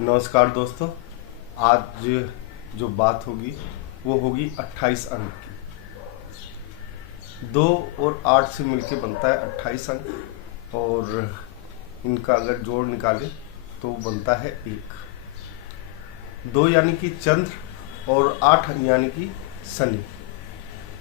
नमस्कार दोस्तों। आज जो बात होगी वो होगी 28 अंक की। 2 और 8 से मिलके बनता है 28 अंक, और इनका अगर जोड़ निकाले तो बनता है 1। 2 यानी कि चंद्र और 8 यानी कि शनि,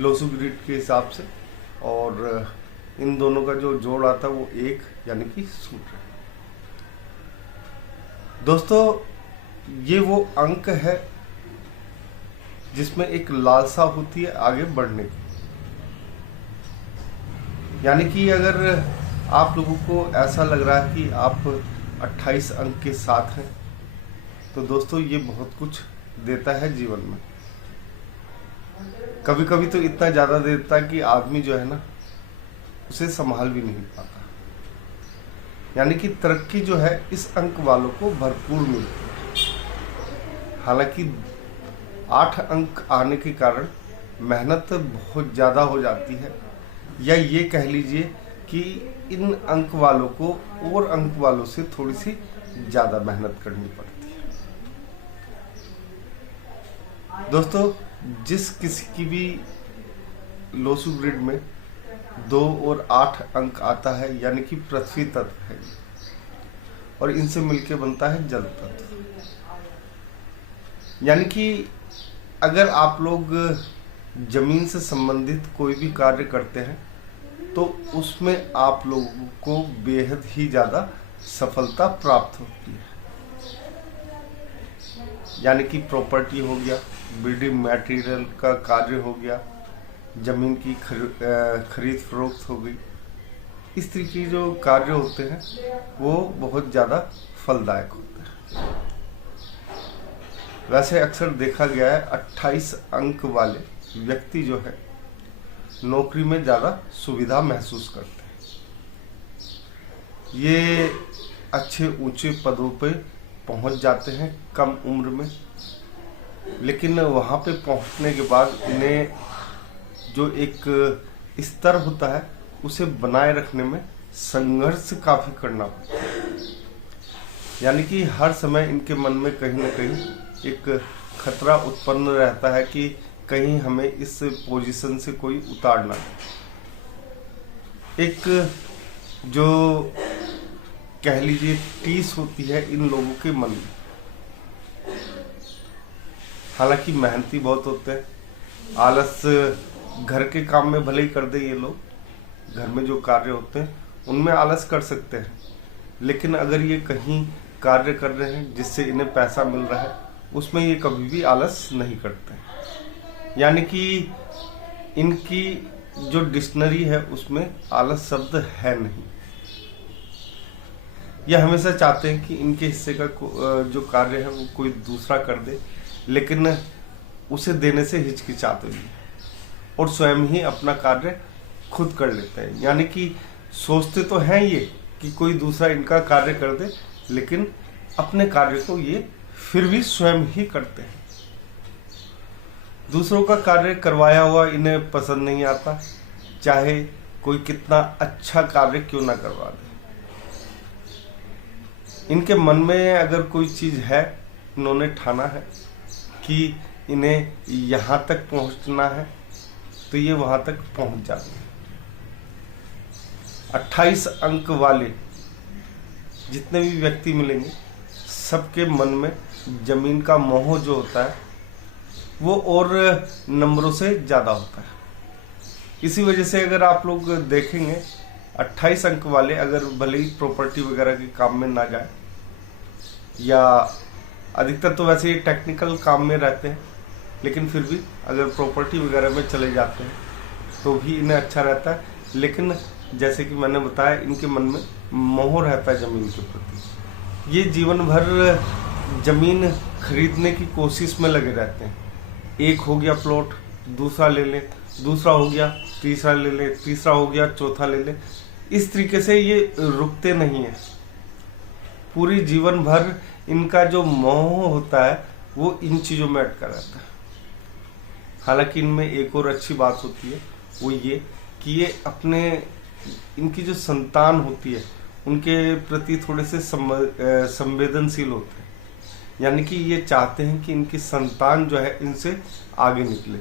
लोसू ग्रिड के हिसाब से, और इन दोनों का जो जोड़ आता है वो 1 यानी कि सूत्र। दोस्तों, ये वो अंक है जिसमें एक लालसा होती है आगे बढ़ने की। यानी कि अगर आप लोगों को ऐसा लग रहा है कि आप 28 अंक के साथ हैं, तो दोस्तों ये बहुत कुछ देता है जीवन में। कभी कभी तो इतना ज़्यादा देता है कि आदमी जो है ना, उसे संभाल भी नहीं पाता। यानी कि तरक्की जो है इस अंक वालों को भरपूर मिलती है। हालांकि 8 अंक आने के कारण मेहनत बहुत ज़्यादा हो जाती है, या ये कह लीजिए कि इन अंक वालों को और अंक वालों से थोड़ी सी ज़्यादा मेहनत करनी पड़ती है। दोस्तों, जिस किसी की भी लोसू ग्रिड में 2 और 8 अंक आता है, यानी कि पृथ्वी तत्व है, और इनसे मिलके बनता है जल तत्व। यानी कि अगर आप लोग जमीन से संबंधित कोई भी कार्य करते हैं तो उसमें आप लोगों को बेहद ही ज़्यादा सफलता प्राप्त होती है। यानी कि प्रॉपर्टी हो गया, बिल्डिंग मटेरियल का कार्य हो गया, जमीन की खरीद फरोख्त हो गई। इस तरीके के जो कार्य होते हैं वो बहुत ज़्यादा फलदायक होते हैं। वैसे अक्सर देखा गया है 28 अंक वाले व्यक्ति जो है नौकरी में ज़्यादा सुविधा महसूस करते हैं। ये अच्छे ऊंचे पदों पे पहुंच जाते हैं कम उम्र में, लेकिन वहाँ पे पहुंचने के बाद इन्हें जो एक स्तर होता है उसे बनाए रखने में संघर्ष काफ़ी करना पड़ता है। यानी कि हर समय इनके मन में कहीं ना कहीं एक खतरा उत्पन्न रहता है कि कहीं हमें इस पोजीशन से कोई उतार ना दे। एक जो कह लीजिए टीस होती है इन लोगों के मन में। हालांकि मेहनती बहुत होते हैं, आलस घर के काम में भले ही कर दे ये लोग, घर में जो कार्य होते हैं उनमें आलस कर सकते हैं, लेकिन अगर ये कहीं कार्य कर रहे हैं जिससे इन्हें पैसा मिल रहा है उसमें ये कभी भी आलस नहीं करते हैं। यानी कि इनकी जो डिक्शनरी है उसमें आलस शब्द है नहीं। यह हमेशा चाहते हैं कि इनके हिस्से का जो कार्य है वो कोई दूसरा कर दे, लेकिन उसे देने से हिचकिचाते नहीं और स्वयं ही अपना कार्य खुद कर लेते हैं। यानी कि सोचते तो हैं ये कि कोई दूसरा इनका कार्य कर दे, लेकिन अपने कार्य को ये फिर भी स्वयं ही करते हैं। दूसरों का कार्य करवाया हुआ इन्हें पसंद नहीं आता, चाहे कोई कितना अच्छा कार्य क्यों ना करवा दे। इनके मन में अगर कोई चीज है, इन्होंने ठाना है कि इन्हें यहाँ तक पहुँचना है, तो ये वहां तक पहुंच जाते हैं। 28 अंक वाले जितने भी व्यक्ति मिलेंगे, सबके मन में जमीन का मोह जो होता है वो और नंबरों से ज़्यादा होता है। इसी वजह से अगर आप लोग देखेंगे 28 अंक वाले अगर भले ही प्रॉपर्टी वगैरह के काम में ना जाए, या अधिकतर तो वैसे ही टेक्निकल काम में रहते हैं, लेकिन फिर भी अगर प्रॉपर्टी वगैरह में चले जाते हैं तो भी इन्हें अच्छा रहता है। लेकिन जैसे कि मैंने बताया, इनके मन में मोह रहता है ज़मीन के प्रति। ये जीवन भर ज़मीन खरीदने की कोशिश में लगे रहते हैं। एक हो गया प्लॉट, दूसरा ले ले, दूसरा हो गया तीसरा ले ले, तीसरा हो गया चौथा ले ले। इस तरीके से ये रुकते नहीं है। पूरी जीवन भर इनका जो मोह होता है वो इन चीज़ों में अटका रहता है। हालांकि इनमें एक और अच्छी बात होती है, वो ये कि ये अपने इनकी जो संतान होती है उनके प्रति थोड़े से संवेदनशील होते हैं। यानी कि ये चाहते हैं कि इनकी संतान जो है इनसे आगे निकले,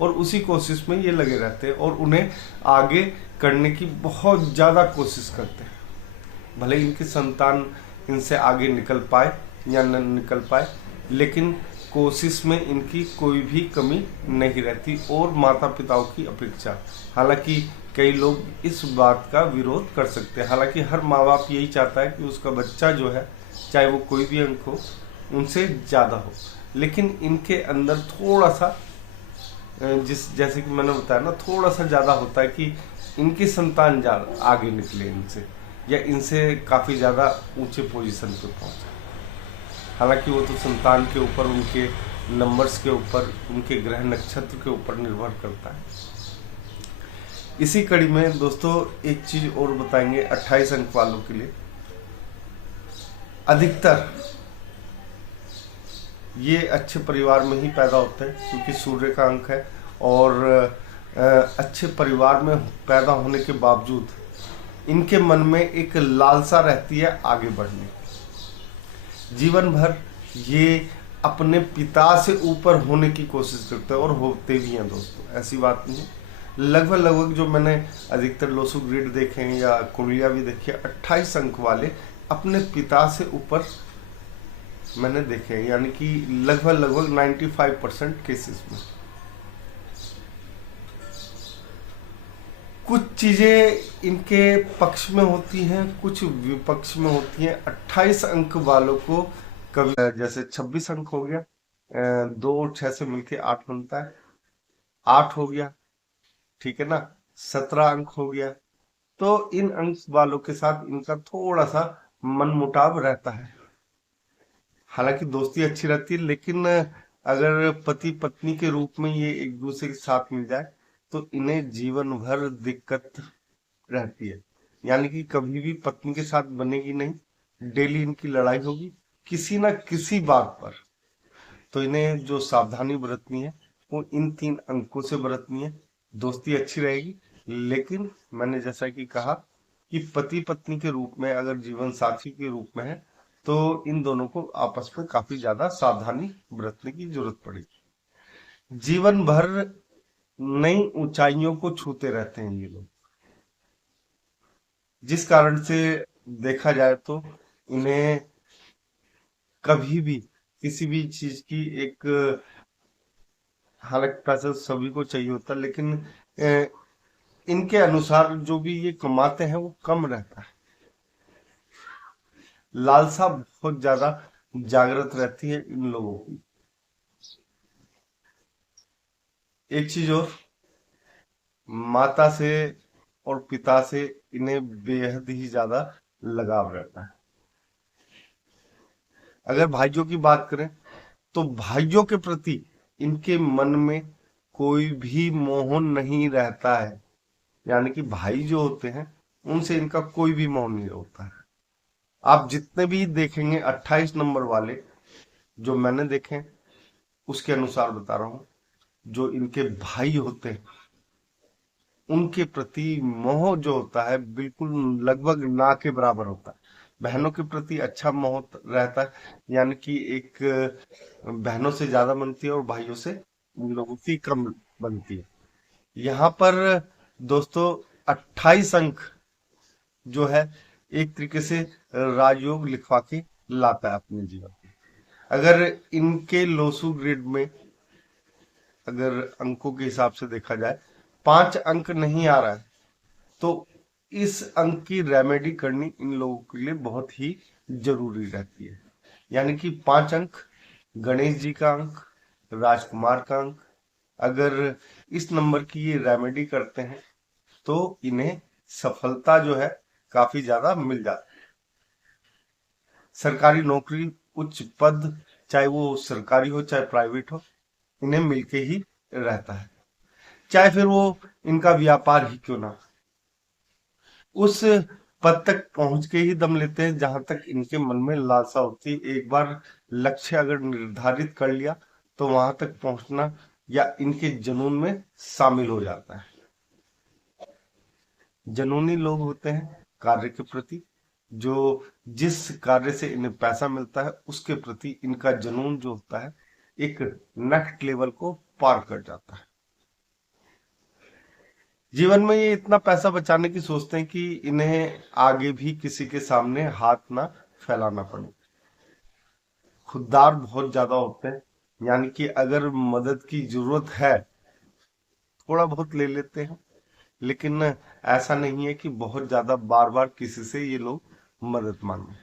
और उसी कोशिश में ये लगे रहते हैं और उन्हें आगे करने की बहुत ज़्यादा कोशिश करते हैं। भले इनकी संतान इनसे आगे निकल पाए या न निकल पाए, लेकिन कोशिश में इनकी कोई भी कमी नहीं रहती और माता पिताओं की अपेक्षा। हालांकि कई लोग इस बात का विरोध कर सकते हैं, हालांकि हर माँ बाप यही चाहता है कि उसका बच्चा जो है, चाहे वो कोई भी अंक हो, उनसे ज़्यादा हो। लेकिन इनके अंदर थोड़ा सा जैसे कि मैंने बताया ना, थोड़ा सा ज़्यादा होता है कि इनकी संतान ज़्यादा आगे निकले इनसे, या इनसे काफ़ी ज़्यादा ऊंचे पोजीशन पे पहुंचे। हालांकि वो तो संतान के ऊपर, उनके नंबर्स के ऊपर, उनके ग्रह नक्षत्र के ऊपर निर्भर करता है। इसी कड़ी में दोस्तों एक चीज और बताएंगे 28 अंक वालों के लिए। अधिकतर ये अच्छे परिवार में ही पैदा होते हैं क्योंकि सूर्य का अंक है, और अच्छे परिवार में पैदा होने के बावजूद इनके मन में एक लालसा रहती है आगे बढ़ने की। जीवन भर ये अपने पिता से ऊपर होने की कोशिश करते हैं और होते भी हैं दोस्तों, ऐसी बात नहीं है। लगभग जो मैंने अधिकतर लोसू ग्रिड देखे हैं या कुंडलियां भी देखी है, 28 अंक वाले अपने पिता से ऊपर मैंने देखे हैं, यानी कि लगभग 95% केसेस में। कुछ चीजें इनके पक्ष में होती हैं, कुछ विपक्ष में होती हैं। 28 अंक वालों को कभी जैसे 26 अंक हो गया, 2 और 6 से मिलके 8 बनता है, 8 हो गया, ठीक है ना, 17 अंक हो गया। तो इन अंक वालों के साथ इनका थोड़ा सा मनमुटाव रहता है। हालांकि दोस्ती अच्छी रहती है, लेकिन अगर पति पत्नी के रूप में ये एक दूसरे के साथ मिल जाए तो इन्हें जीवन भर दिक्कत रहती है। यानी कि कभी भी पत्नी के साथ बनेगी नहीं, डेली इनकी लड़ाई होगी किसी ना किसी बात पर। तो इन्हें जो सावधानी बरतनी है वो इन 3 अंकों से बरतनी है। दोस्ती अच्छी रहेगी, लेकिन मैंने जैसा कि कहा कि पति पत्नी के रूप में, अगर जीवन साथी के रूप में है, तो इन दोनों को आपस में काफी ज्यादा सावधानी बरतने की जरूरत पड़ेगी। जीवन भर नई ऊंचाइयों को छूते रहते हैं ये लोग, जिस कारण से देखा जाए तो इन्हें कभी भी किसी भी चीज की एक, हालांकि पैसा सभी को चाहिए होता है, लेकिन इनके अनुसार जो भी ये कमाते हैं वो कम रहता है। लालसा बहुत ज्यादा जागृत रहती है इन लोगों की। एक चीज और, माता से और पिता से इन्हें बेहद ही ज्यादा लगाव रहता है। अगर भाइयों की बात करें तो भाइयों के प्रति इनके मन में कोई भी मोह नहीं रहता है। यानी कि भाई जो होते हैं उनसे इनका कोई भी मोह नहीं होता है। आप जितने भी देखेंगे 28 नंबर वाले जो मैंने देखे, उसके अनुसार बता रहा हूं, जो इनके भाई होते हैं उनके प्रति मोह जो होता है बिल्कुल लगभग ना के बराबर होता है। बहनों के प्रति अच्छा मोह रहता है, यानी कि एक बहनों से ज्यादा बनती है और भाइयों से उन लोगों की कम बनती है। यहाँ पर दोस्तों 28 अंक जो है एक तरीके से राजयोग लिखवा के लाता है अपने जीवन में। अगर इनके लोसू ग्रिड में अगर अंकों के हिसाब से देखा जाए 5 अंक नहीं आ रहा है, तो इस अंक की रेमेडी करनी इन लोगों के लिए बहुत ही जरूरी रहती है। यानी कि 5 अंक, गणेश जी का अंक, राजकुमार का अंक, अगर इस नंबर की ये रेमेडी करते हैं तो इन्हें सफलता जो है काफी ज्यादा मिल जाती है। सरकारी नौकरी, उच्च पद, चाहे वो सरकारी हो चाहे प्राइवेट हो, इन्हें मिलके ही रहता है। चाहे फिर वो इनका व्यापार ही क्यों ना, उस पद तक पहुंच के ही दम लेते हैं जहां तक इनके मन में लालसा होती है। एक बार लक्ष्य अगर निर्धारित कर लिया तो वहां तक पहुंचना या इनके जुनून में शामिल हो जाता है। जुनूनी लोग होते हैं कार्य के प्रति, जो जिस कार्य से इन्हें पैसा मिलता है उसके प्रति इनका जुनून जो होता है एक नेक्स्ट लेवल को पार कर जाता है। जीवन में ये इतना पैसा बचाने की सोचते हैं कि इन्हें आगे भी किसी के सामने हाथ ना फैलाना पड़े। खुददार बहुत ज्यादा होते हैं, यानी कि अगर मदद की जरूरत है थोड़ा बहुत ले लेते हैं, लेकिन ऐसा नहीं है कि बहुत ज्यादा बार बार किसी से ये लोग मदद मांगे।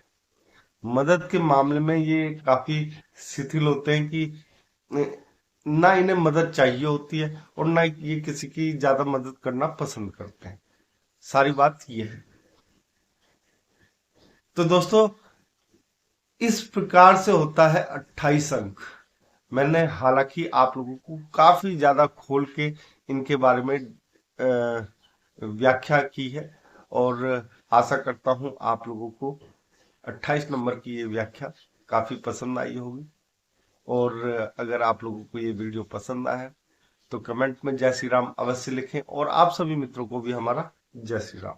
मदद के मामले में ये काफी शिथिल होते हैं कि ना इन्हें मदद चाहिए होती है और ना ये किसी की ज्यादा मदद करना पसंद करते हैं। सारी बात ये है। तो दोस्तों, इस प्रकार से होता है 28 अंक। मैंने हालांकि आप लोगों को काफी ज्यादा खोल के इनके बारे में व्याख्या की है और आशा करता हूं आप लोगों को 28 नंबर की ये व्याख्या काफी पसंद आई होगी। और अगर आप लोगों को ये वीडियो पसंद आया तो कमेंट में जय श्री राम अवश्य लिखें और आप सभी मित्रों को भी हमारा जय श्री राम।